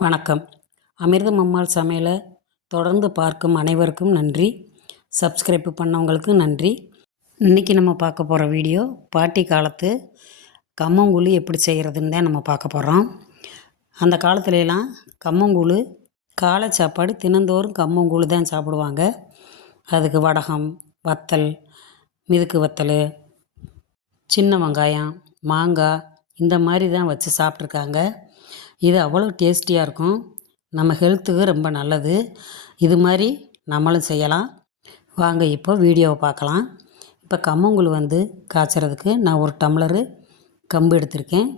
வணக்கம். அமிர்தம் அம்மாள் சமையலை தொடர்ந்து பார்க்கும் அனைவருக்கும் நன்றி. சப்ஸ்கிரைப் பண்ணவங்களுக்கு நன்றி. இன்றைக்கி நம்ம பார்க்க போகிற வீடியோ பாட்டி காலத்து கம்மங்கூழ் எப்படி செய்கிறதுன்னு தான் நம்ம பார்க்க போகிறோம். அந்த காலத்துலலாம் கம்மங்கூழ் காலை சாப்பாடு தினந்தோறும் கம்மங்கூழ் தான் சாப்பிடுவாங்க. அதுக்கு வடகம், வத்தல், மிதுக்கு வத்தல், சின்ன வெங்காயம், மாங்காய் இந்த மாதிரி தான் வச்சு சாப்பிட்ருக்காங்க. இது அவ்வளோ டேஸ்டியாக இருக்கும். நம்ம ஹெல்த்துக்கு ரொம்ப நல்லது. இது மாதிரி நம்மளும் செய்யலாம். வாங்க இப்போ வீடியோவை பார்க்கலாம். இப்போ கம்மங்கூழ் காய்ச்சறதுக்கு நான் ஒரு டம்ளரு கம்பு எடுத்திருக்கேன்.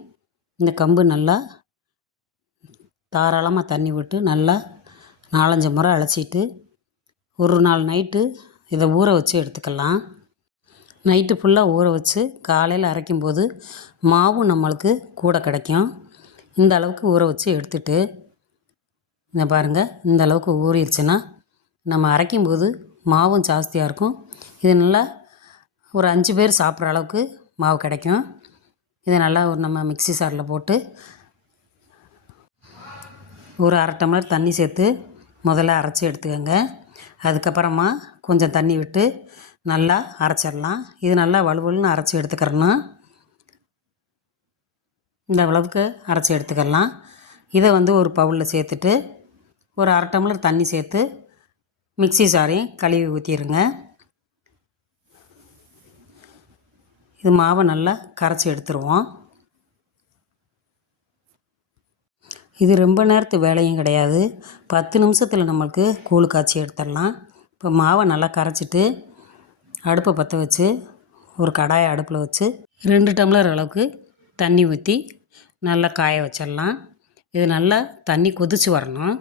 இந்த கம்பு நல்லா தாராளமாக தண்ணி விட்டு நல்லா 4-5 முறை அலசிட்டு ஒரு நாள் நைட்டு இதை ஊற வச்சு எடுத்துக்கலாம். நைட்டு ஃபுல்லாக ஊற வச்சு காலையில் அரைக்கும்போது மாவும் நம்மளுக்கு கூட கிடைக்கும். இந்த அளவுக்கு ஊற வச்சு எடுத்துட்டு இந்த பாருங்கள், இந்த அளவுக்கு ஊறிடுச்சுன்னா நம்ம அரைக்கும்போது மாவும் ஜாஸ்தியாக இருக்கும். இது நல்லா ஒரு 5 பேர் சாப்பிட்ற அளவுக்கு மாவு கிடைக்கும். இதை நல்லா நம்ம மிக்ஸி சாரில் போட்டு ஒரு 1/2 டம்ளர் தண்ணி சேர்த்து முதல்ல அரைச்சி எடுத்துக்கோங்க. அதுக்கப்புறமா கொஞ்சம் தண்ணி விட்டு நல்லா அரைச்சிடலாம். இது நல்லா வலுவலுன்னு அரைச்சி எடுத்துக்கிறணும். இந்த அளவுக்கு அரைச்சி எடுத்துக்கலாம். இதை ஒரு பவுலில் சேர்த்துட்டு ஒரு 1/2 டம்ளர் தண்ணி சேர்த்து மிக்ஸி ஜாரையும் கழுவி ஊற்றிடுங்க. இது மாவை நல்லா கரைச்சி எடுத்துருவோம். இது ரொம்ப நேரத்து வேலையும் கிடையாது. 10 நிமிஷத்தில் நம்மளுக்கு கூழ் காய்ச்சி எடுத்துடலாம். இப்போ மாவை நல்லா கரைச்சிட்டு அடுப்பை பற்ற வச்சு ஒரு கடாயை அடுப்பில் வச்சு 2 டம்ளர் அளவுக்கு தண்ணி ஊற்றி நல்லா காய வச்சிடலாம். இது நல்லா தண்ணி கொதித்து வரணும்.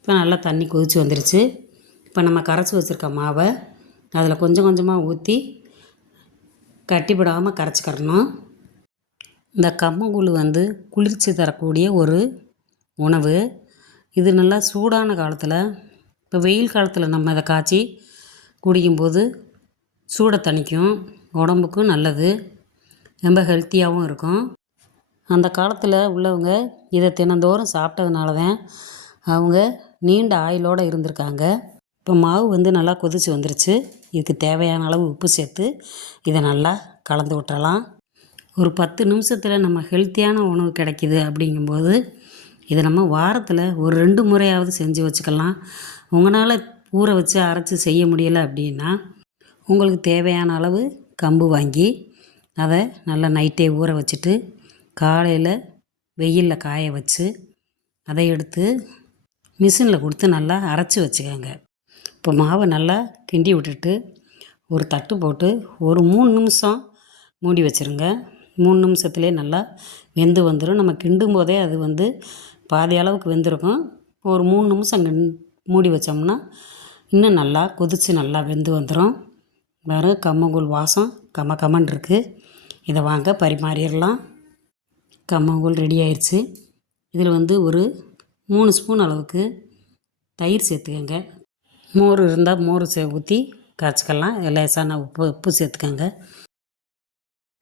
இப்போ நல்லா தண்ணி கொதித்து வந்துருச்சு. இப்போ நம்ம கரைச்சி வச்சுருக்க மாவை அதில் கொஞ்சம் கொஞ்சமாக ஊற்றி கட்டிவிடாமல் கரைச்சிக்கிறணும். இந்த கம்மங்கூழ் குளிர்ச்சி தரக்கூடிய ஒரு உணவு. இது நல்லா சூடான காலத்தில், இப்போ வெயில் காலத்தில் நம்ம இதை காய்ச்சி குடிக்கும்போது சூடை தணிக்கும், உடம்புக்கும் நல்லது, ரொம்ப ஹெல்த்தியாகவும் இருக்கும். அந்த காலத்தில் உள்ளவங்க இதை தினந்தோறும் சாப்பிட்டதுனால தான் அவங்க நீண்ட ஆயுளோடு இருந்திருக்காங்க. இப்போ மாவு நல்லா கொதித்து வந்துருச்சு. இதுக்கு தேவையான அளவு உப்பு சேர்த்து இதை நல்லா கலந்து விட்டுறலாம். ஒரு 10 நிமிஷத்தில் நம்ம ஹெல்த்தியான உணவு கிடைக்கிது. அப்படிங்கும்போது இதை நம்ம வாரத்தில் ஒரு 2 முறையாவது செஞ்சு வச்சுக்கலாம். உங்களால் ஊற வச்சு அரைச்சி செய்ய முடியலை அப்படின்னா உங்களுக்கு தேவையான அளவு கம்பு வாங்கி அதை நல்லா நைட்டே ஊற வச்சுட்டு காலையில் வெயிலில் காய வச்சு அதை எடுத்து மிஷினில் கொடுத்து நல்லா அரைச்சி வச்சுக்கோங்க. இப்போ மாவை நல்லா கிண்டி விட்டுட்டு ஒரு தட்டு போட்டு ஒரு 3 நிமிஷம் மூடி வச்சுருங்க. 3 நிமிஷத்துலேயே நல்லா வெந்து வந்துடும். நம்ம கிண்டும் போதே அது பாதி அளவுக்கு வெந்திருக்கும். ஒரு 3 நிமிஷம் மூடி வச்சோம்னா இன்னும் நல்லா கொதித்து நல்லா வெந்து வந்துடும். வேறு கம்மங்கூழ் வாசம் கமன்னு இருக்குது. இதை வாங்க பரிமாறிடலாம். கம்மங்கூழ் ரெடி ஆயிடுச்சு. இதில் ஒரு 3 ஸ்பூன் அளவுக்கு தயிர் சேர்த்துக்கங்க. மோர் இருந்தால் மோர் ஊற்றி காய்ச்சிக்கலாம். லேசான உப்பு சேர்த்துக்கங்க.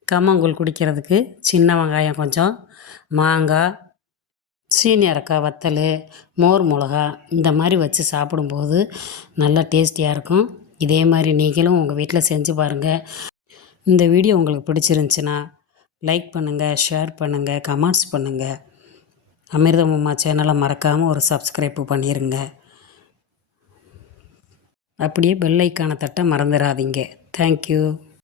கம்மங்கூழ் குடிக்கிறதுக்கு சின்ன வெங்காயம் கொஞ்சம், மாங்காய், சீனி அரக்காய், வத்தல், மோர் மிளகா இந்த மாதிரி வச்சு சாப்பிடும்போது நல்லா டேஸ்டியாக இருக்கும். இதே மாதிரி நீங்களும் உங்கள் வீட்டில் செஞ்சு பாருங்கள். இந்த வீடியோ உங்களுக்கு பிடிச்சிருந்துச்சின்னா லைக் பண்ணுங்கள், ஷேர் பண்ணுங்கள், கமெண்ட்ஸ் பண்ணுங்கள். அமிர்தம் அம்மா சேனலை மறக்காமல் ஒரு சப்ஸ்கிரைப் பண்ணிடுங்க. அப்படியே பெல் ஐக்கானை தட்ட மறந்துடாதீங்க. தேங்க்யூ.